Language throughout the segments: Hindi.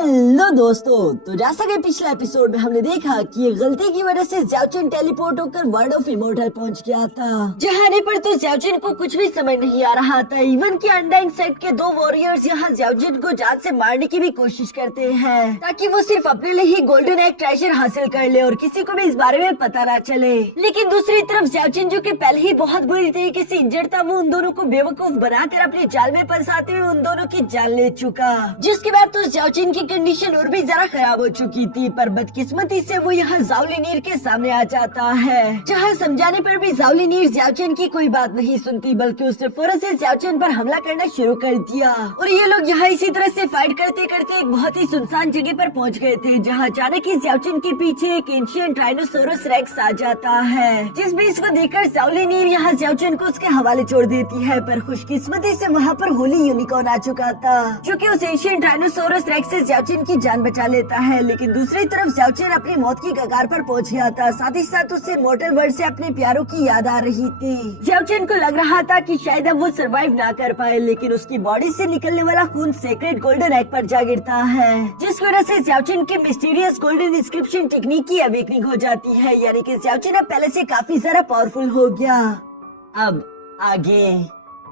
हेलो दोस्तों, तो जैसा कि पिछले एपिसोड में हमने देखा कि ये गलती की वजह से ज़्याओचिन टेलीपोर्ट होकर वर्ल्ड ऑफ इमोर्टल पहुंच गया था। जहाँ आने पर तो ज़्याओचिन को कुछ भी समझ नहीं आ रहा था। इवन की अनडाइंग सेक्ट के दो वॉरियर्स यहाँ ज़्याओचिन को जान से मारने की भी कोशिश करते हैं ताकि वो सिर्फ अपने लिए ही गोल्डन एग ट्रेजर हासिल कर ले और किसी को भी इस बारे में पता ना चले। लेकिन दूसरी तरफ ज़्याओचिन जो कि पहले ही बहुत बुरी तरीके से इंजर्ड था, वो उन दोनों को बेवकूफ बनाकर अपने जाल में फंसाते हुए उन दोनों की जान ले चुका। जिसके बाद तो ज़्याओचिन की कंडीशन और भी ज्यादा खराब हो चुकी थी, पर बदकिस्मती से वो यहाँ ज़ाओलिनीर के सामने आ जाता है। जहाँ समझाने पर भी ज़ाओलिनीर ज़्याओचिन की कोई बात नहीं सुनती, बल्कि उसने फौरन से ज़्याओचिन पर हमला करना शुरू कर दिया। और ये लोग यहाँ इसी तरह से फाइट करते करते एक बहुत ही सुनसान जगह पर पहुँच गए थे, जहाँ अचानक ही ज़्याओचिन के पीछे एक एंशिएंट टाइनोसोरस रेक्स आ जाता है। जिस भी इसको देखकर ज़ाओलिनीर यहाँ ज़्याओचिन को उसके हवाले छोड़ देती है, पर खुशकिस्मती से वहाँ पर होली यूनिकॉर्न आ चुका था, जो कि उस एंशिएंट टाइनोसोरस रेक्स से ज़्याओचिन की जान बचा लेता है। लेकिन दूसरी तरफ ज़्याओचिन अपनी मौत की कगार पर पहुंच गया था। साथ ही साथ उसे मॉर्टल वर्ल्ड से अपने प्यारों की याद आ रही थी। ज़्याओचिन को लग रहा था कि शायद अब वो सरवाइव ना कर पाए, लेकिन उसकी बॉडी से निकलने वाला खून सेक्रेड गोल्डन एग पर जा गिरता है, जिस वजह से ज़्याओचिन के मिस्टीरियस गोल्डन इंस्क्रिप्शन टेक्निक की अवेकनिंग हो जाती है। यानी कि ज़्याओचिन अब पहले से काफी ज्यादा पावरफुल हो गया। अब आगे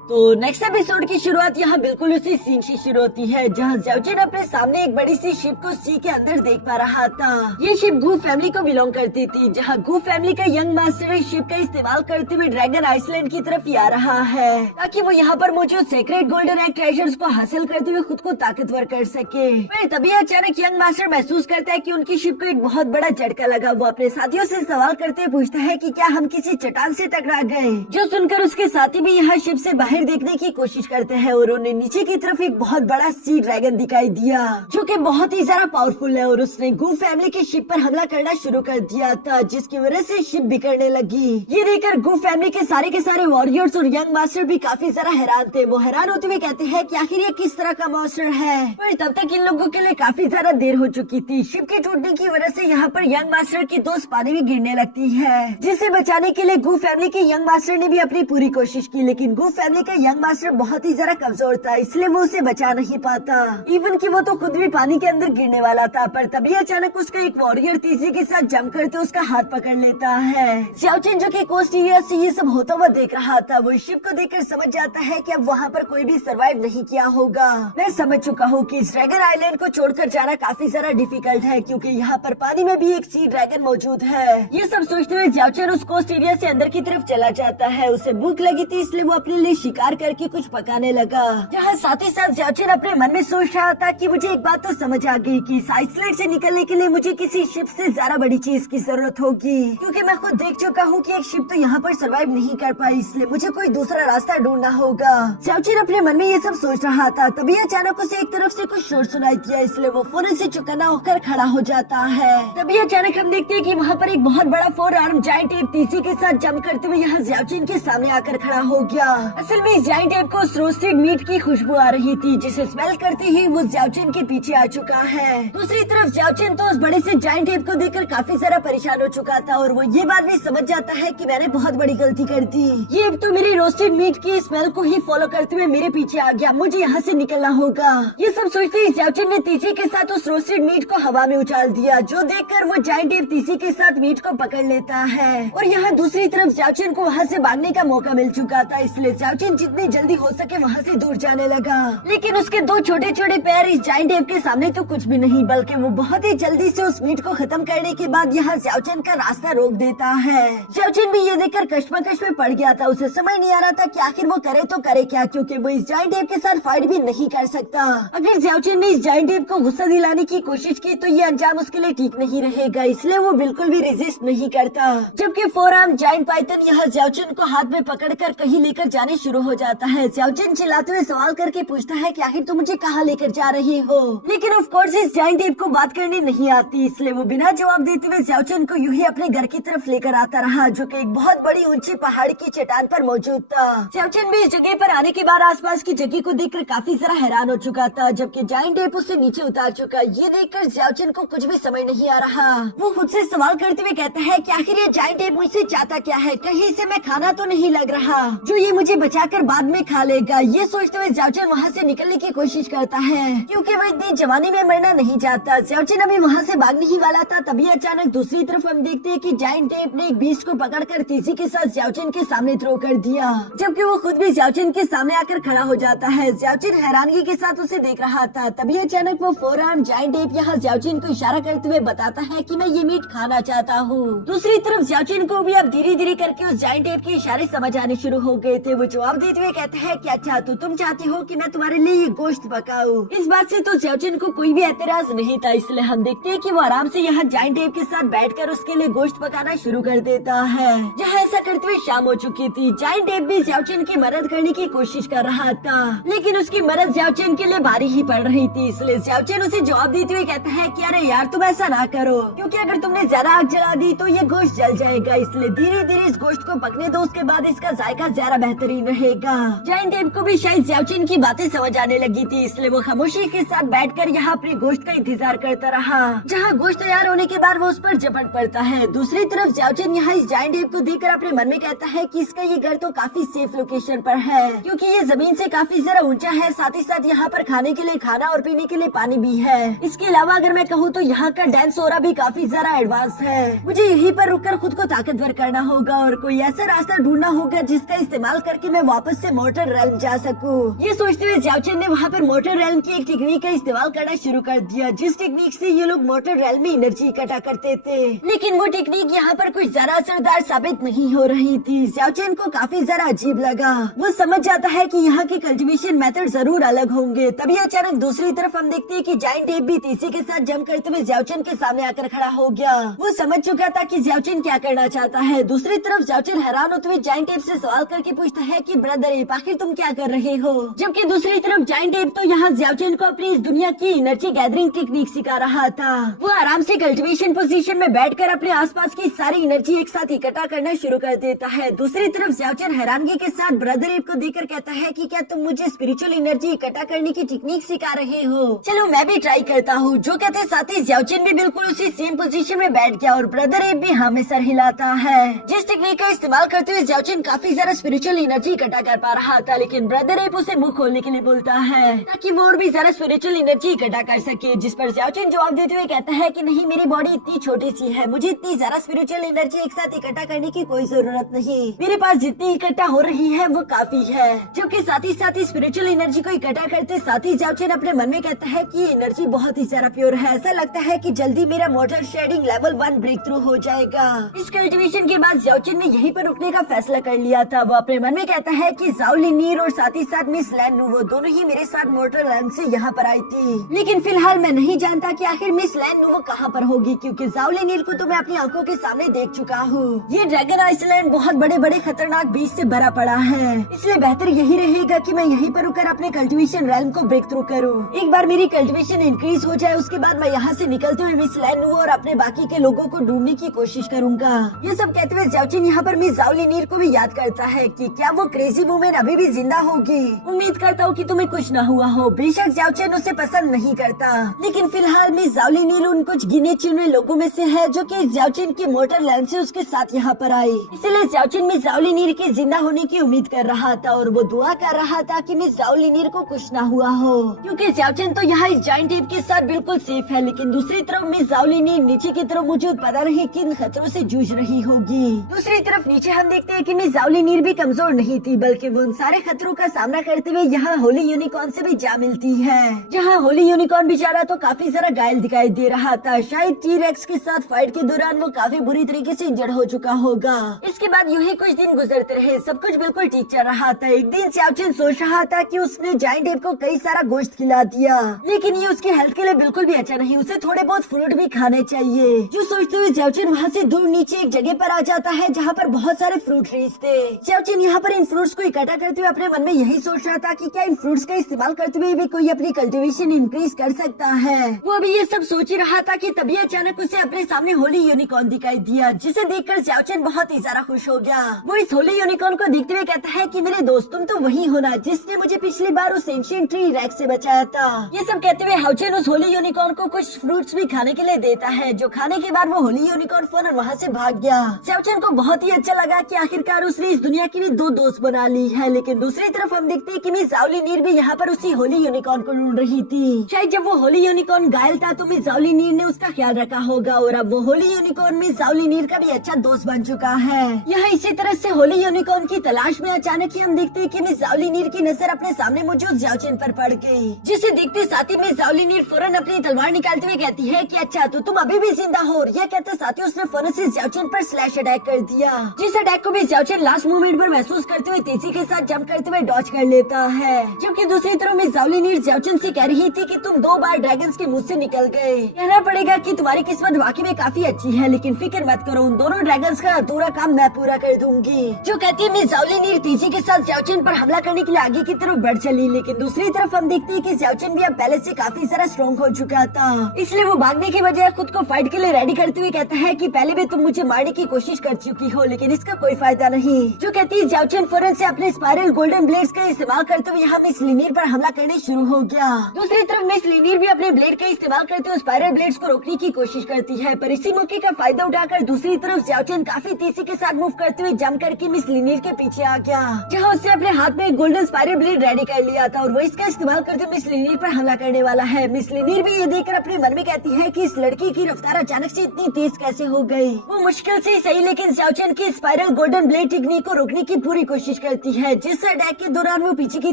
तो नेक्स्ट एपिसोड की शुरुआत यहाँ बिल्कुल उसी सीन से शुरू होती है, जहाँ ज़्याओचिन अपने सामने एक बड़ी सी शिप को सी के अंदर देख पा रहा था। ये शिप गू फैमिली को बिलोंग करती थी, जहाँ गू फैमिली का यंग मास्टर इस शिप का इस्तेमाल करते हुए ड्रैगन आइसलैंड की तरफ आ रहा है, ताकि वो यहाँ पर मौजूद सेक्रेट गोल्डन एग ट्रेजर्स को हासिल करते हुए खुद को ताकतवर कर सके। फिर तभी अचानक यंग मास्टर महसूस करता है कि उनकी शिप को एक बहुत बड़ा झटका लगा। वो अपने साथियों से सवाल करते हुए पूछता है कि क्या हम किसी चट्टान से टकरा गए, जो सुनकर उसके साथी भी यहाँ शिप से बाहर देखने की कोशिश करते हैं और उन्हें नीचे की तरफ एक बहुत बड़ा सी ड्रैगन दिखाई दिया, जो कि बहुत ही ज्यादा पावरफुल है, और उसने गू फैमिली की शिप पर हमला करना शुरू कर दिया था, जिसकी वजह से शिप बिखरने लगी। ये देखकर गू फैमिली के सारे वॉरियर्स और यंग मास्टर भी काफी ज्यादा हैरान थे। वो हैरान होते हुए कहते हैं कि आखिर ये किस तरह का मॉन्स्टर है, पर तब तक इन लोगों के लिए काफी ज्यादा देर हो चुकी थी। शिप के टूटने की वजह से यहाँ पर यंग मास्टर की दोस्त पानी में गिरने लगती है, जिसे बचाने के लिए गू फैमिली के यंग मास्टर ने भी अपनी पूरी कोशिश की, लेकिन गू फैमिली का यंग मास्टर बहुत ही ज्यादा कमजोर था, इसलिए वो उसे बचा नहीं पाता। इवन कि वो तो खुद भी पानी के अंदर गिरने वाला था, पर तभी अचानक उसका एक वॉरियर तेजी के साथ जंप करते उसका हाथ पकड़ लेता है। ज़्याओचिन जो कि कोस्ट एरिया से ये सब होता हुआ देख रहा था, वो शिप को देखकर समझ जाता है कि अब वहाँ पर कोई भी सरवाइव नहीं किया होगा। मैं समझ चुका हूँ कि इस ड्रैगन आइलैंड को छोड़कर जाना काफी ज्यादा डिफिकल्ट है, क्योंकि यहाँ पर पानी में भी एक सी ड्रैगन मौजूद है। ये सब सोचते हुए ज़्याओचिन उस कोस्ट एरिया से अंदर की तरफ चला जाता है। उसे भूख लगी थी, इसलिए वो अपने लिए शिकार करके कुछ पकाने लगा। जहाँ साथ ही साथ ज़्याओचिन अपने मन में सोच रहा था कि मुझे एक बात तो समझ आ गई कि इस आइसलैंड से निकलने के लिए मुझे किसी शिप से ज्यादा बड़ी चीज की जरूरत होगी, क्योंकि मैं खुद देख चुका हूँ कि एक शिप तो यहाँ पर सरवाइव नहीं कर पाई, इसलिए मुझे कोई दूसरा रास्ता ढूंढना होगा। ज़्याओचिन अपने मन में ये सब सोच रहा था, तभी अचानक उसे एक तरफ से कुछ शोर सुनाई दिया, इसलिए वो फौरन से चौकन्ना होकर खड़ा हो जाता है। तभी अचानक हम देखते हैं कि वहाँ पर एक बहुत बड़ा 4 आर्म जायंट एप तेजी के साथ जंप करते हुए यहाँ ज़्याओचिन के सामने आकर खड़ा हो गया। असल में इस जायंट एप को रोस्टेड मीट की खुशबू आ रही थी, जिसे स्मेल करते ही वो ज़्याओचिन के पीछे आ चुका है। दूसरी तरफ ज़्याओचिन तो उस बड़े से जायंट एप को देखकर काफी ज्यादा परेशान हो चुका था, और वो ये बात भी समझ जाता है कि मैंने बहुत बड़ी गलती कर दी। ये एप तो मेरी रोस्टेड मीट की स्मेल को ही फॉलो करते हुए मेरे पीछे आ गया, मुझे यहाँ से निकलना होगा। ये सब सोचते ही ज़्याओचिन ने तेजी के साथ उस रोस्टेड मीट को हवा में उछाल दिया, जो देखकर वो जायंट एप तेजी के साथ मीट को पकड़ लेता है। और यहाँ दूसरी तरफ ज़्याओचिन को वहाँ से भागने का मौका मिल चुका था, इसलिए ज़्याओचिन जितनी जल्दी हो सके वहाँ से दूर जाने लगा। लेकिन उसके 2 छोटे छोटे पैर इस जायंट एप के सामने तो कुछ भी नहीं, बल्कि वो बहुत ही जल्दी से उस मीट को खत्म करने के बाद यहाँ ज़्याओचिन का रास्ता रोक देता है। ज़्याओचिन भी ये देखकर कश्मकश में पड़ गया था। उसे समझ नहीं आ रहा था कि आखिर वो करे तो करे क्या, क्योंकि वो इस जायंट एप के साथ फाइट भी नहीं कर सकता। अगर ज़्याओचिन ने इस जायंट एप को गुस्सा दिलाने की कोशिश की तो ये अंजाम उसके लिए ठीक नहीं रहेगा, इसलिए वो बिल्कुल भी रेजिस्ट नहीं करता। जबकि 4 आर्म जायंट पाइथन यहाँ ज़्याओचिन को हाथ में पकड़कर कहीं लेकर जाने शुरू हो जाता है। ज़्याओचिन चिल्लाते हुए सवाल करके पूछता है कि आखिर तुम मुझे कहाँ लेकर जा रही हो, लेकिन ऑफ कोर्स इस जायंट एप को बात करनी नहीं आती, इसलिए वो बिना जवाब देते हुए ज़्याओचिन को यूं ही अपने घर की तरफ लेकर आता रहा, जो कि एक बहुत बड़ी ऊंची पहाड़ की चट्टान पर मौजूद था। ज़्याओचिन भी इस जगह पर आने के बाद आसपास की जगह को देखकर काफी ज्यादा हैरान हो चुका था, जबकि जायंट एप उससे नीचे उतार चुका। ये देखकर ज़्याओचिन को कुछ भी समझ नहीं आ रहा। वो खुद से सवाल करते हुए कहता है कि आखिर ये जायंट एप मुझसे चाहता क्या है, कहीं से मैं खाना तो नहीं लग रहा जो ये मुझे बचा बनाकर बाद में खा लेगा। ये सोचते हुए ज़्याओचन वहाँ से निकलने की कोशिश करता है क्योंकि वो इतनी जवानी में मरना नहीं चाहता। ज़्याओचन अभी वहाँ से भागने ही वाला था, तभी अचानक दूसरी तरफ हम देखते हैं कि जायंट एप ने एक बीस्ट को पकड़कर तेजी के साथ ज़्याओचन के सामने थ्रो कर दिया, जबकि वो खुद भी ज़्याओचन के सामने आकर खड़ा हो जाता है। ज़्याओचन हैरानगी के साथ उसे देख रहा था, तभी अचानक वो फोरआर्म जायंट एप यहाँ ज़्याओचन को इशारा करते हुए बताता है कि मैं ये मीट खाना चाहता हूँ। दूसरी तरफ ज़्याओचन को भी अब धीरे धीरे करके उस जायंट एप के इशारे समझ आने शुरू हो गए थे। वो जवाब देते हुए कहते हैं कि अच्छा तो तुम चाहती हो कि मैं तुम्हारे लिए ये गोश्त पकाऊं। इस बात से तो ज़्याओचन को कोई भी एतराज नहीं था, इसलिए हम देखते हैं कि वो आराम से यहाँ जायंट एप के साथ बैठकर उसके लिए गोश्त पकाना शुरू कर देता है। जहाँ ऐसा करते हुए शाम हो चुकी थी। जायंट एप भी ज़्याओचन की मदद करने की कोशिश कर रहा था, लेकिन उसकी मदद ज़्याओचन के लिए भारी ही पड़ रही थी, इसलिए ज़्याओचन उसे जवाब देते हुए कहता है कि अरे यार तुम ऐसा ना करो, क्योंकि अगर तुमने ज्यादा आग जला दी तो ये गोश्त जल जाएगा, इसलिए धीरे धीरे इस गोश्त को पकने दो, उसके बाद इसका जायका ज्यादा बेहतरीन रहेगा। जायंट एप को भी शायद ज़्याओचन की बातें समझ आने लगी थी, इसलिए वो खामोशी के साथ बैठकर यहाँ अपने गोश्त का इंतजार करता रहा। जहाँ गोश्त तैयार होने के बाद वो उस पर झपट पड़ता है। दूसरी तरफ ज़्याओचन यहाँ इस जायंट एप को देखकर अपने मन में कहता है कि इसका ये घर तो काफी सेफ लोकेशन पर है, क्योंकि ये जमीन से काफी जरा ऊंचा है, साथ ही साथ यहाँ पर खाने के लिए खाना और पीने के लिए पानी भी है। इसके अलावा अगर मैं कहूँ तो यहाँ का डांस ओरा भी काफी जरा एडवांस है। मुझे यहीं पर रुककर खुद को ताकतवर करना होगा और कोई ऐसा रास्ता ढूंढना होगा जिसका इस्तेमाल करके मैं वापस से मोटर रेल्म जा सकूं। ये सोचते हुए ज़्याओचन ने वहाँ पर मोटर रेल्म की एक टेक्निक का इस्तेमाल करना शुरू कर दिया, जिस टेक्निक से ये लोग मोटर रेल्म में एनर्जी इकट्ठा करते थे, लेकिन वो टेक्निक यहाँ पर कुछ जरा असरदार साबित नहीं हो रही थी। ज़्याओचन को काफी जरा अजीब लगा। वो समझ जाता है कि यहाँ के कल्टीवेशन मेथड जरूर अलग होंगे। तभी अचानक दूसरी तरफ हम देखते हैं कि जायंट एप भी तेजी के साथ जंप करते हुए ज़्याओचन के सामने आकर खड़ा हो गया। वो समझ चुका था कि ज़्याओचन क्या करना चाहता है। दूसरी तरफ ज़्याओचन हैरान होते हुए जायंट एप से सवाल करके पूछता है कि ब्रदर एप आखिर तुम क्या कर रहे हो, जबकि दूसरी तरफ जायंट एप तो यहाँ ज़्याओचन को अपनी इस दुनिया की एनर्जी गैदरिंग टेक्निक सिखा रहा था। वो आराम से कल्टीवेशन पोजीशन में बैठकर अपने आसपास की सारी एनर्जी एक साथ इकट्ठा करना शुरू कर देता है। दूसरी तरफ ज़्याओचन हैरानगी के साथ ब्रदर एप को देखकर कहता है कि क्या तुम मुझे स्पिरिचुअल एनर्जी इकट्ठा करने की टेक्निक सिखा रहे हो, चलो मैं भी ट्राई करता हूँ। जो कहते साथ ही ज़्याओचन भी बिल्कुल उसी सेम पोजीशन में बैठ गया और ब्रदर एप भी हाँ में सर हिलाता है। जिस टेक्निक का इस्तेमाल करते हुए ज़्याओचन काफी ज्यादा स्पिरिचुअल एनर्जी इकट्ठा कर पा रहा था, लेकिन ब्रदर एप उसे मुंह खोलने के लिए बोलता है ताकि वो और भी ज्यादा स्पिरिचुअल एनर्जी इकट्ठा कर सके, जिस पर ज़्याओचन जवाब देते हुए कहता है कि नहीं, मेरी बॉडी इतनी छोटी सी है, मुझे इतनी ज्यादा स्पिरिचुअल एनर्जी एक साथ इकट्ठा करने की कोई जरूरत नहीं, मेरे पास जितनी इकट्ठा हो रही है वो काफी है। जबकि साथ ही स्पिरिचुअल एनर्जी को इकट्ठा करते साथ ही ज़्याओचन अपने मन में कहता है कि एनर्जी बहुत ही ज्यादा प्योर है, ऐसा लगता है कि जल्दी मेरा motor shedding level 1 break through हो जाएगा। इस कल्टीवेशन के बाद ज़्याओचन ने यहीं पर रुकने का फैसला कर लिया था। वो अपने मन में कहता है कि ज़ाओ लिनियर और साथ ही साथ मिस लैन वो दोनों ही मेरे साथ मोटर लैन से यहाँ पर आई थी, लेकिन फिलहाल मैं नहीं जानता कि आखिर मिस लैन वो कहाँ पर होगी, क्योंकि ज़ाओ लिनियर को तो मैं अपनी आंखों के सामने देख चुका हूँ। ये ड्रैगन आइसलैंड बहुत बड़े बड़े खतरनाक बीच से भरा पड़ा है, इसलिए बेहतर यही रहेगा कि मैं यहीं पर रुककर अपने कल्टीवेशन रैल्म को ब्रेक थ्रू करूँ। एक बार मेरी कल्टीवेशन इंक्रीज हो जाए उसके बाद मैं यहाँ से निकलते हुए मिस लैन और अपने बाकी के लोगों को ढूंढने की कोशिश करूंगा। ये सब कहते हुए ज़्याओचन यहाँ पर मिस ज़ाओ लिनियर को भी याद करता है कि क्या वो क्रेजी वुमेन अभी भी जिंदा होगी। उम्मीद करता हूँ कि तुम्हें कुछ न हुआ हो। बेशक ज़्याओचन उसे पसंद नहीं करता, लेकिन फिलहाल मिस ज़ाओ लिनियर उन कुछ गिने चुने लोगों में से है जो कि ज़्याओचन की मोटर लैन से उसके साथ यहाँ पर आई। इसलिए ज़्याओचन मिस ज़ाओ लिनियर के जिंदा होने की उम्मीद कर रहा था और वो दुआ कर रहा था कि मिस ज़ाओ लिनियर को कुछ न हुआ हो, क्योंकि ज़्याओचन तो यहाँ इस जायंट एप के साथ बिल्कुल सेफ है, लेकिन दूसरी तरफ मिस ज़ाओ लिनियर नीचे की तरफ मौजूद पता नहीं किन खतरों से जूझ रही होगी। दूसरी तरफ नीचे हम देखते हैं कि मिस ज़ाओ लिनियर भी कमजोर नहीं थी, बल्कि वो उन सारे खतरों का सामना करते हुए यहाँ होली यूनिकॉर्न से भी जा मिलती है। जहाँ होली यूनिकॉर्न बेचारा तो काफी जरा घायल दिखाई दे रहा था, शायद टी-रेक्स के साथ फाइट के दौरान वो काफी बुरी तरीके से इंजर्ड हो चुका होगा। इसके बाद यूं ही कुछ दिन गुजरते रहे, सब कुछ बिल्कुल ठीक चल रहा था। एक दिन ज़्याओचन सोच रहा था कि उसने जायंट एप को कई सारा गोश्त खिला दिया, लेकिन ये उसकी हेल्थ के लिए बिल्कुल भी अच्छा नहीं, उसे थोड़े बहुत फ्रूट भी खाने चाहिए। जो सोचते हुए ज़्याओचन वहाँ से दूर नीचे एक जगह पर आ जाता है जहाँ पर बहुत सारे फ्रूट ट्रीज थे। ज़्याओचन यहाँ पर इन फ्रूट्स को इकट्ठा करते हुए अपने मन में यही सोच रहा था कि क्या इन फ्रूट्स का इस्तेमाल करते हुए भी कोई अपनी कल्टीवेशन इंक्रीज कर सकता है। वो अभी ये सब सोच ही रहा था कि तभी अचानक उसे अपने सामने होली यूनिकॉर्न दिखाई दिया, जिसे देखकर ज़्याओचन बहुत ही ज्यादा खुश हो गया। वो इस होली यूनिकॉर्न को देखते हुए कहता है कि मेरे दोस्त तुम तो वही होना जिसने मुझे पिछली बार उस एंशिएंट ट्री रैक से बचाया था। ये सब कहते हुए ज़्याओचन उस होली यूनिकॉर्न को कुछ फ्रूट्स भी खाने के लिए देता है, जो खाने के बाद वो होली यूनिकॉर्न फौरन वहाँ से भाग गया। ज़्याओचन को बहुत ही अच्छा लगा कि आखिरकार उसने इस दुनिया की भी दो दोस्त बना बना ली है। लेकिन दूसरी तरफ हम देखते हैं कि मिस जाओलिनीर भी यहाँ पर उसी होली यूनिकॉर्न को ढूंढ रही थी। शायद जब वो होली यूनिकॉर्न घायल था तो मिस जाओलिनीर ने उसका ख्याल रखा होगा और अब वो होली यूनिकॉर्न मिस जाओलिनीर का भी अच्छा दोस्त बन चुका है। यहाँ इसी तरह से होली यूनिकॉर्न की तलाश में अचानक ही हम देखते हैं कि मिस जाओलिनीर की नजर अपने सामने मौजूद ज़ाओचिन पर पड़ गई, जिसे देखते साथ ही मिस जाओलिनीर फौरन अपनी तलवार निकालते हुए कहती है कि अच्छा तो तुम अभी भी जिंदा हो। और यह कहते साथ ही उसने फौरन से ज़ाओचिन पर स्लैश अटैक कर दिया, जिस अटैक को भी ज़ाओचिन लास्ट मोमेंट पर महसूस करते हुए तेजी के साथ जंप करते हुए डॉज कर लेता है। जबकि दूसरी तरफ मिस जाओलिनीर ज़ाओचिन से कह रही थी कि तुम 2 बार ड्रैगन्स के मुंह से निकल गए। कहना पड़ेगा कि तुम्हारी किस्मत वाकई में काफी अच्छी है, लेकिन फिक्र मत करो, उन दोनों ड्रैगन्स का अधूरा काम मैं पूरा कर दूंगी। जो कहती है मिस जाओलिनीर तेजी के साथ ज़ाओचिन पर हमला करने के लिए आगे की तरफ बढ़ चली। लेकिन दूसरी तरफ हम देखते हैं कि ज़ाओचिन भी अब पहले से काफी ज्यादा स्ट्रॉन्ग हो चुका था, इसलिए वो भागने की बजाय खुद को फाइट के लिए रेडी करते हुए कहता है कि पहले भी तुम मुझे मारने की कोशिश कर चुकी हो, लेकिन इसका कोई फायदा नहीं। जो कहती है ज़ाओचिन फौरन से अपने स्पाइरल गोल्डन ब्लेड्स का इस्तेमाल करते हुए यहाँ मिस लिनीर पर हमला करने शुरू हो गया। दूसरी तरफ मिस लिनीर भी अपने ब्लेड का इस्तेमाल करते हुए स्पाइरल ब्लेड्स को रोकने की कोशिश करती है, पर इसी मौके का फायदा उठाकर दूसरी तरफ ज़ाओचिन काफी तेजी के साथ मूव करते हुए जंप करके मिस लिनीर के पीछे आ गया, जहाँ उसने अपने हाथ में एक गोल्डन स्पाइरल ब्लेड रेडी कर लिया था और वो इसका इस्तेमाल करते हुए मिस लिनीर पर हमला करने वाला है। मिस लिनीर भी ये देखकर अपने मन में कहती है कि इस लड़की की रफ्तार अचानक से इतनी तेज कैसे हो गई। वो मुश्किल से सही लेकिन ज़ाओचिन की स्पाइरल गोल्डन ब्लेड टेक्निक को रोकने की पूरी कोशिश करती है, जिस अटैक के दौरान वो पीछे की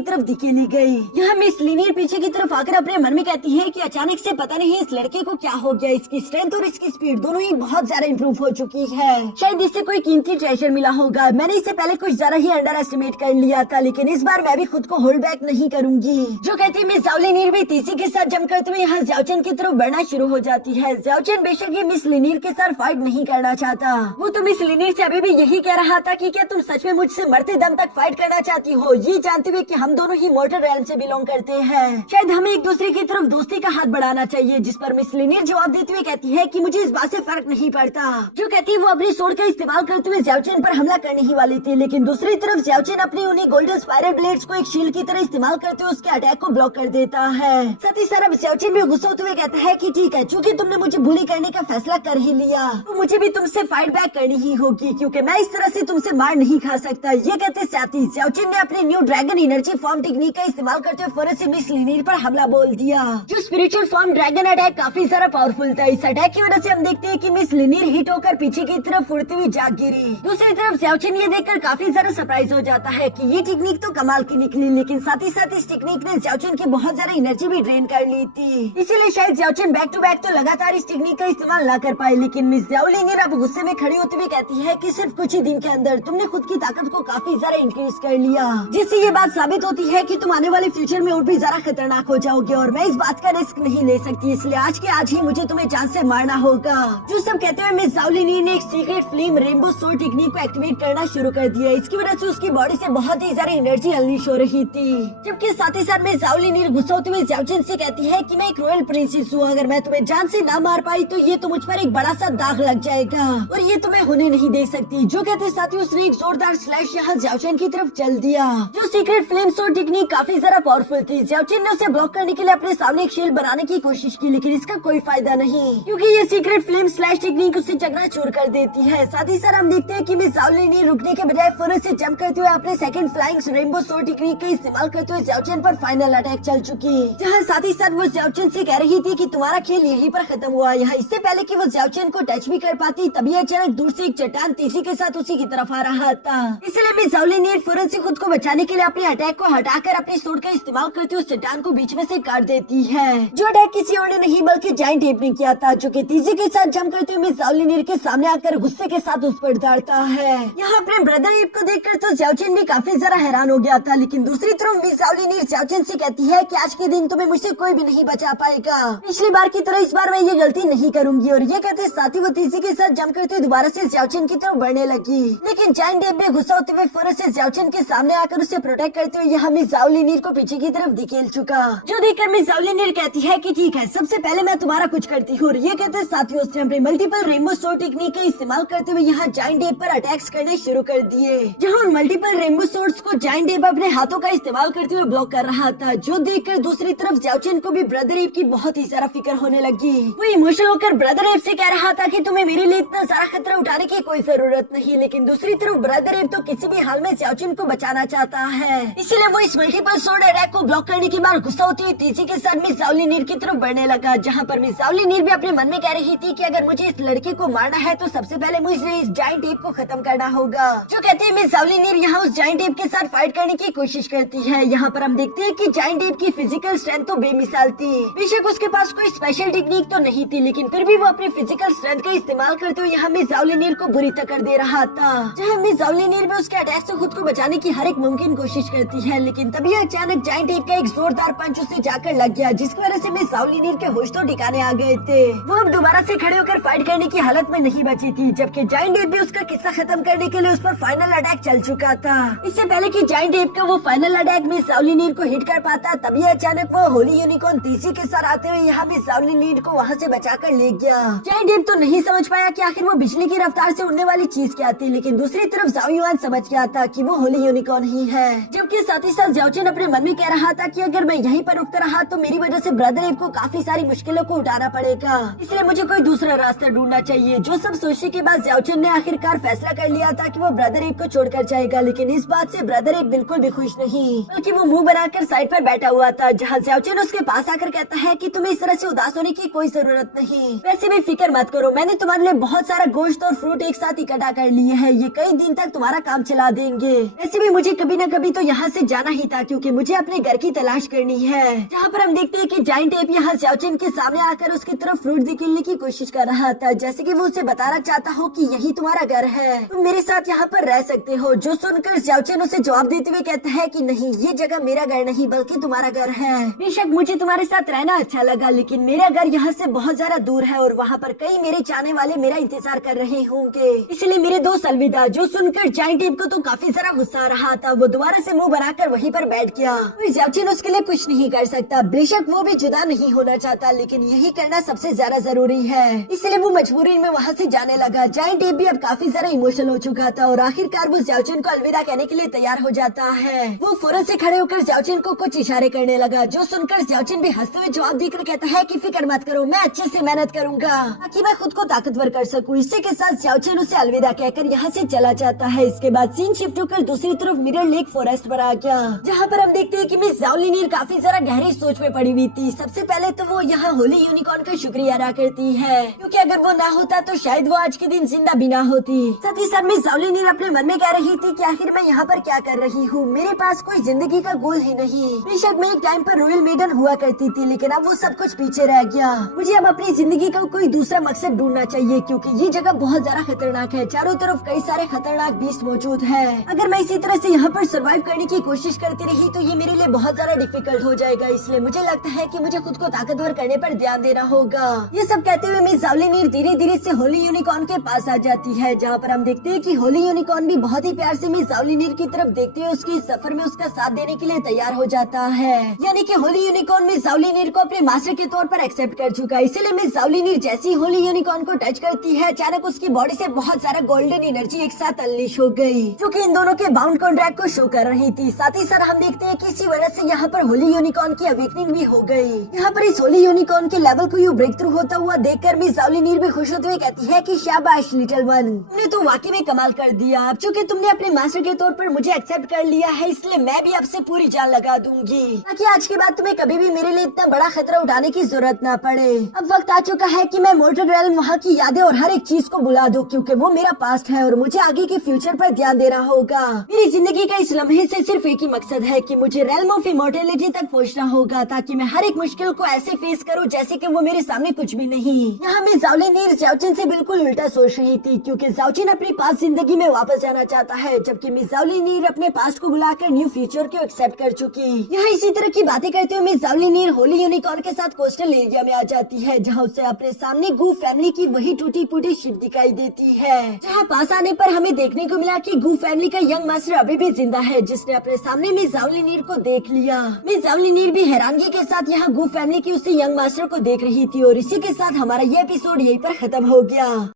तरफ धकेली गई। यहाँ मिस लिनीर पीछे की तरफ आकर अपने मन में कहती है कि अचानक से पता नहीं इस लड़के को क्या हो गया, इसकी स्ट्रेंथ और इसकी स्पीड दोनों ही बहुत ज्यादा इम्प्रूव हो चुकी है। शायद इससे कोई कीमती ट्रेजर मिला होगा। मैंने इसे पहले कुछ ज्यादा ही अंडर एस्टिमेट कर लिया था, लेकिन इस बार मैं भी खुद को होल्ड बैक नहीं करूंगी। जो कहती है मिस जाओलिनीर भी तेजी के साथ जंप करते हुए यहाँ ज़ाओचिन की तरफ बढ़ना शुरू हो जाती है। ज़ाओचिन बेशक ये मिस लिनीर के साथ फाइट नहीं करना चाहता, वो तो मिस लिनीर से अभी भी यही कह रहा था कि क्या तुम सच में मुझसे मरते दम तक फाइट करना चाहती हो, ये जानते हुए कि हम दोनों ही मॉर्टल रेल्म से बिलोंग करते हैं। शायद हमें एक दूसरे की तरफ दोस्ती का हाथ बढ़ाना चाहिए। जिस पर मिस लिनीर जवाब देते हुए कहती है कि मुझे इस बात से फर्क नहीं पड़ता। जो कहती है वो अपनी सोर्ड का इस्तेमाल करते हुए ज़ाओचिन पर हमला करने ही वाली थी, लेकिन दूसरी तरफ ज़ाओचिन अपनी उन्हीं गोल्डन स्पाइरल ब्लेड्स को एक शील्ड की तरह इस्तेमाल करते हुए उसके अटैक को ब्लॉक कर देता है। साथ ही सारा ज़ाओचिन भी गुस्सा होते हुए कहता है कि ठीक है, चूंकि तुमने मुझे बुली करने का फैसला कर ही लिया तो मुझे भी तुमसे फाइट बैक करनी ही होगी, क्योंकि मैं इस तरह से तुमसे मार नहीं खा सकता। ये कहते साथ ही ज़ाओचिन ने अपनी new dragon energy form technique का इस्तेमाल करते हुए फौरन से मिस लिनीर पर हमला बोल दिया। जो स्पिरिचुअल फॉर्म ड्रैगन अटैक काफी ज्यादा पावरफुल था। इस अटैक की वजह से हम देखते हैं कि मिस लिनीर हिट होकर पीछे की तरफ उड़ती हुई जाग गिरी। दूसरी तरफ ज़ाओचिन ये देखकर काफी ज्यादा सरप्राइज हो जाता है कि ये टेक्निक तो कमाल की निकली, लेकिन साथ ही साथ इस टेक्निक ने ज़ाओचिन की बहुत ज्यादा एनर्जी भी ड्रेन कर ली थी। इसीलिए शायद ज़ाओचिन बैक टू बैक तो लगातार इस टेक्निक का इस्तेमाल न कर पाए। लेकिन मिस जाओलिनीर अब गुस्से में खड़ी होते हुए कहती है कि सिर्फ कुछ ही दिन के अंदर तुमने खुद की ताकत को काफी ज्यादा इंक्रीज कर लिया, जिससे ये बात साबित होती है कि तुम आने वाले फ्यूचर में और भी ज्यादा खतरनाक हो जाओगे और मैं इस बात का रिस्क नहीं ले सकती, इसलिए आज के आज ही मुझे तुम्हें जान से मारना होगा। जो सब कहते हुए मिस जाओलिनीर ने एक secret flame rainbow sword technique को एक्टिवेट करना शुरू कर दिया। इसकी वजह से उसकी बॉडी से बहुत ही ज्यादा एनर्जी अनलीश हो रही थी। जबकि साथ ही साथ मिस जाओलिनीर गुस्सा होते हुए ज़ाओचिन से कहती है कि मैं एक रॉयल प्रिंसेस हूँ, अगर मैं तुम्हें जान से ना मार पाई तो ये तो मुझ पर एक बड़ा सा दाग लग जाएगा और ये तुम्हें होने नहीं दे सकती। जो कहते साथ ही उसने एक जोरदार स्लैश यहाँ ज़ाओचिन की तरफ चल दिया। जो सीक्रेट फ्लेम सोर्ड टेक्निक काफी ज्यादा पावरफुल थी। ज़ाओचिन ने उसे ब्लॉक करने के लिए अपने सामने एक शील्ड बनाने की कोशिश की, लेकिन इसका कोई फायदा नहीं, क्योंकि ये सीक्रेट फ्लेम स्लैश टेक्निक उसे चकनाचूर कर देती है। साथ ही साथ हम देखते हैं कि मिस जाओलिनीर रुकने के बजाय फौरन से जंप करते हुए अपने second flying rainbow sword technique का इस्तेमाल करते हुए ज़ाओचिन पर फाइनल अटैक चल चुकी, जहाँ साथ ही साथ वो ज़ाओचिन से कह रही थी कि तुम्हारा खेल यहीं पर खत्म हुआ। यहाँ इससे पहले कि वो ज़ाओचिन को टच भी कर पाती तभी अचानक दूर से एक चट्टान तेजी के साथ उसी की तरफ आ रहा था। इसलिए मिस जाओलिनीर फौरन से खुद को बचाने के लिए अपने अटैक को हटाकर अपने सोर्ड का इस्तेमाल करते हुए उस चट्टान को बीच में से काट देती है। जो अटैक किसी और ने नहीं बल्कि जायंट एप ने किया था, जो कि तेजी के साथ जंप करते हुए मिस जाओलिनीर के सामने आकर गुस्से के साथ उस पर दौड़ता है। यहाँ अपने ब्रदर एप को देखकर तो ज़ाओचिन भी काफी ज्यादा हैरान हो गया था, लेकिन दूसरी तरफ मिस जाओलिनीर ज़ाओचिन से कहती है कि आज के दिन तुम्हें मुझसे कोई भी नहीं बचा पाएगा। पिछली बार की तरह इस बार मैं ये गलती नहीं करूंगी। और ये कहते साथ ही वो तेजी के साथ जंप करते दोबारा से ज़ाओचिन की तरफ बढ़ने लगी, लेकिन जायंट एप में गुस्सा होते हुए फौरन से ज़ाओचिन के सामने आकर उसे प्रोटेक्ट करते हुए यहाँ मिस जाओलिनीर को पीछे की तरफ धकेल चुका। जो देखकर मिस जाओलिनीर कहती है कि ठीक है, सबसे पहले मैं तुम्हारा कुछ करती हूँ। ये कहते साथ ही उसने अपने मल्टीपल रेनबो सोर्ड टेक्निक का इस्तेमाल करते हुए यहाँ जायंट एप पर अटैक्स करने शुरू कर दिए, जहाँ उन मल्टीपल रेनबो सोर्ड्स को जायंट एप अपने हाथों का इस्तेमाल करते हुए ब्लॉक कर रहा था। जो देखकर दूसरी तरफ ज़ाओचिन को भी ब्रदर एप की बहुत ही सारा फिक्र होने लगी। वो इमोशनल होकर ब्रदर एप से कह रहा था कि तुम्हें मेरे लिए इतना सारा खतरा उठाने की कोई जरूरत नहीं, लेकिन दूसरी तरफ ब्रदर एप तो किसी भी हाल में ज़ाओजिन को बचाना चाहता है। इसलिए वो इस मल्टीपल सोर्ड अटैक को ब्लॉक करने के बाद गुस्सा होती हुई तेजी के साथ मिस ज़ाओलिनीर की तरफ बढ़ने लगा, जहाँ पर मिस ज़ाओलिनीर भी अपने मन में कह रही थी कि अगर मुझे इस लड़के को मारना है तो सबसे पहले मुझे इस जायंट एप को खत्म करना होगा। जो कहते हैं मिस ज़ाओलिनीर यहाँ उस जायंट एप के साथ फाइट करने की कोशिश करती है। यहाँ पर हम देखते हैं कि जायंट एप की फिजिकल स्ट्रेंथ तो बेमिसाल थी। बेशक उसके पास कोई स्पेशल टेक्निक तो नहीं थी, लेकिन फिर भी वो अपनी फिजिकल स्ट्रेंथ का इस्तेमाल करते हुए यहाँ मिस ज़ाओलिनीर को बुरी टक्कर दे रहा था। जहाँ मिस ज़ाओलिनीर भी उसके अटैक से खुद को बचाने की हर एक मुमकिन कोशिश करती है, लेकिन तभी अचानक जायंट एप का एक जोरदार पंच उसे जाकर लग गया, जिसकी वजह से मिस ज़ाओलिनीर के होश तो ठिकाने आ गए थे। वो अब दोबारा से खड़े होकर फाइट करने की हालत में नहीं बची थी, जबकि जायंट एप भी उसका किस्सा खत्म करने के लिए उस पर फाइनल अटैक चल चुका था। इससे पहले कि जायंट एप का वो फाइनल अटैक मिस ज़ाओलिनीर को हिट कर पाता, तभी अचानक वो होली यूनिकॉर्न तीसी के साथ आते हुए यहाँ मिस ज़ाओलिनीर को वहाँ से बचाकर ले गया। जायंट एप तो नहीं समझ पाया कि आखिर वो बिजली की रफ्तार से उड़ने वाली चीज क्या थी, लेकिन दूसरी तरफ ज़ाओ युआन समझ गया था कि वो होली यूनिकॉर्न ही है। जबकि साथ ही साथ ज़ाओजिन अपने मन में कह रहा था कि अगर मैं यहीं पर रुकता रहा तो मेरी वजह से ब्रदर एप को काफी सारी मुश्किलों को उठाना पड़ेगा, इसलिए मुझे कोई दूसरा रास्ता ढूंढना चाहिए। जो सब सोचने के बाद ज़ाओजिन ने आखिरकार फैसला कर लिया था कि वो ब्रदर एप को छोड़कर जाएगा, लेकिन इस बात से ब्रदर एप बिल्कुल भी खुश नहीं, बल्कि वो मुंह बनाकर साइड पर बैठा हुआ था, जहाँ ज़ाओजिन उसके पास आकर कहता है कि तुम्हें इस तरह से उदास होने की कोई जरूरत नहीं। वैसे भी फिक्र मत करो, मैंने तुम्हारे लिए बहुत सारा गोश्त और फ्रूट एक साथ इकट्ठा कर लिए हैं, ये कई दिन तक तुम्हारा काम चला देंगे। वैसे भी मुझे कभी न कभी तो यहाँ से जाना ही था, क्योंकि मुझे अपने घर की तलाश करनी है। जहाँ पर हम देखते हैं कि जायंट एप यहाँ ज़ाओजिन के सामने आकर उसकी तरफ फ्रूट निकलने की कोशिश कर रहा था, जैसे कि वो उसे बताना चाहता हो कि यही तुम्हारा घर है, तुम मेरे साथ यहाँ पर रह सकते हो। जो सुनकर ज़ाओजिन उसे जवाब देते हुए कहता है कि नहीं, ये जगह मेरा घर नहीं बल्कि तुम्हारा घर है। बेशक मुझे तुम्हारे साथ रहना अच्छा लगा, लेकिन मेरा घर यहाँ से बहुत ज्यादा दूर है और वहाँ पर कई मेरे चाहने वाले मेरा इंतजार कर रहे होंगे, इसलिए मेरे दोस्त अलविदा। जो सुनकर जायंट एप को तो काफी सारा गुस्सा आ रहा था, वो दोबारा से मुंह बनाकर वहीं पर बैठ गया। ज़ाओजिन उसके लिए कुछ नहीं कर सकता, बेशक वो भी जुदा नहीं होना चाहता, लेकिन यही करना सबसे ज्यादा जरूरी है, इसलिए वो मजबूरी में वहाँ से जाने लगा। जायंट एप भी अब काफी ज्यादा इमोशनल हो चुका था और आखिरकार वो ज़ाओजिन को अलविदा कहने के लिए तैयार हो जाता है। वो फौरन से खड़े होकर ज़ाओजिन को कुछ इशारे करने लगा, जो सुनकर ज़ाओजिन भी हंसते हुए जवाब देकर कहता है कि फिक्र मत करो, मैं अच्छे से मेहनत करूंगा ताकि मैं खुद को ताकतवर कर सकूं। इसी के साथ ज़ाओजिन उसे अलविदा कहकर यहाँ से चला जाता है। इसके बाद सीन शिफ्ट होकर दूसरी तरफ मिरर लेक फॉरेस्ट पर आ गया, जहाँ पर हम देखते हैं कि मिस ज़ाओलिनीर काफी जरा गहरी सोच में पड़ी हुई थी। सबसे पहले तो वो यहाँ होली यूनिकॉर्न का शुक्रिया अदा करती है, क्योंकि अगर वो ना होता तो शायद वो आज के दिन जिंदा भी ना होती। साथ ही साथ मिस ज़ाओलिनीर अपने मन में कह रही थी कि आखिर मैं यहाँ पर क्या कर रही हूँ, मेरे पास कोई जिंदगी का गोल ही नहीं। बेशक मैं एक टाइम पर रॉयल मेडन हुआ करती थी, लेकिन अब वो सब कुछ पीछे रह गया। मुझे अब अपनी जिंदगी का कोई दूसरा मकसद ढूंढना चाहिए, क्योंकि ये जगह बहुत ज्यादा खतरनाक है। चारों तरफ कई सारे खतरनाक बीस्ट मौजूद है। अगर मैं इसी तरह से यहाँ पर सरवाइव करने की कोशिश करती रही तो ये मेरे लिए बहुत ज्यादा डिफिकल्ट हो जाएगा, इसलिए मुझे लगता है कि मुझे खुद को ताकतवर करने पर ध्यान देना होगा। ये सब कहते हुए मिस ज़ाओलिनीर धीरे धीरे से होली यूनिकॉर्न के पास आ जाती है, जहाँ पर हम देखते हैं कि होली यूनिकॉर्न भी बहुत ही प्यार से मिस ज़ाओलिनीर की तरफ देखते हुए उसकी सफर में उसका साथ देने के लिए तैयार हो जाता है। यानी कि होली यूनिकॉर्न मिस ज़ाओलिनीर को अपने मास्टर के तौर पर एक्सेप्ट कर चुका है। इसीलिए मिस ज़ाओलिनीर जैसी होली यूनिकॉर्न को टच करती है, अचानक उसकी बॉडी से बहुत सारा गोल्डन एनर्जी एक साथ अनलीश हो गई, जो कि इन दोनों के बाउंड कॉन्ट्रैक्ट को शो कर रही थी। साथ ही साथ हम देखते हैं कि इसी वजह से यहाँ पर होली यूनिकॉर्न की अवेकनिंग भी हो गई। यहाँ पर इस होली यूनिकॉर्न के लेवल को यू ब्रेक थ्रू होता हुआ देखकर मिस ज़ाओलिनीर भी खुश होते हुए कहती है कि शाबाश लिटिल वन, तुमने तो वाकई में कमाल कर दिया। अब चूँकि तुमने अपने मास्टर के तौर पर मुझे एक्सेप्ट कर लिया है, इसलिए मैं भी आपसे पूरी जान लगा दूंगी, ताकि आज के बाद तुम्हें कभी भी मेरे लिए इतना बड़ा खतरा उठाने की जरूरत न पड़े। अब वक्त आ चुका है कि मैं मोर्टल रेल्म वहाँ की यादें और हर एक चीज को भुला दूं, क्योंकि वो मेरा पास्ट है और मुझे आगे के फ्यूचर पर ध्यान देना होगा। मेरी जिंदगी का इस लम्हे से सिर्फ एक ही मकसद है कि मुझे रेल्म ऑफ इमॉर्टैलिटी तक पहुँचना होगा, ताकि मैं हर एक मुश्किल को ऐसे फेस करूँ जैसे कि वो मेरे सामने कुछ भी नहीं। यहाँ मैं ज़ाओलिनीर ज़ाओजिन से बिल्कुल उल्टा सोच रही थी, क्योंकि ज़ाओजिन अपनी पास्ट जिंदगी में वापस जाना चाहता है, जबकि मिस ज़ाओलिनीर अपने पास्ट को बुलाकर न्यू फ्यूचर को एक्सेप्ट कर चुकी। यहाँ इसी तरह की बातें करते हुए मिस ज़ाओलिनीर होली यूनिकॉर्न के साथ कोस्टल एरिया में आ जाती है, जहाँ उसे अपने सामने गू फैमिली की वही टूटी फूटी शिप दिखाई देती है। जहाँ पास आने पर हमें देखने को मिला कि गू फैमिली का यंग मास्टर अभी भी जिंदा है, जिसने अपने सामने मिस ज़ाओलिनीर को देख लिया। मिस ज़ाओलिनीर भी हैरानगी के साथ यहाँ गू फैमिली की उसी यंग मास्टर को देख रही थी और इसी के साथ हमारा ये एपिसोड यहीं पर खत्म हो गया।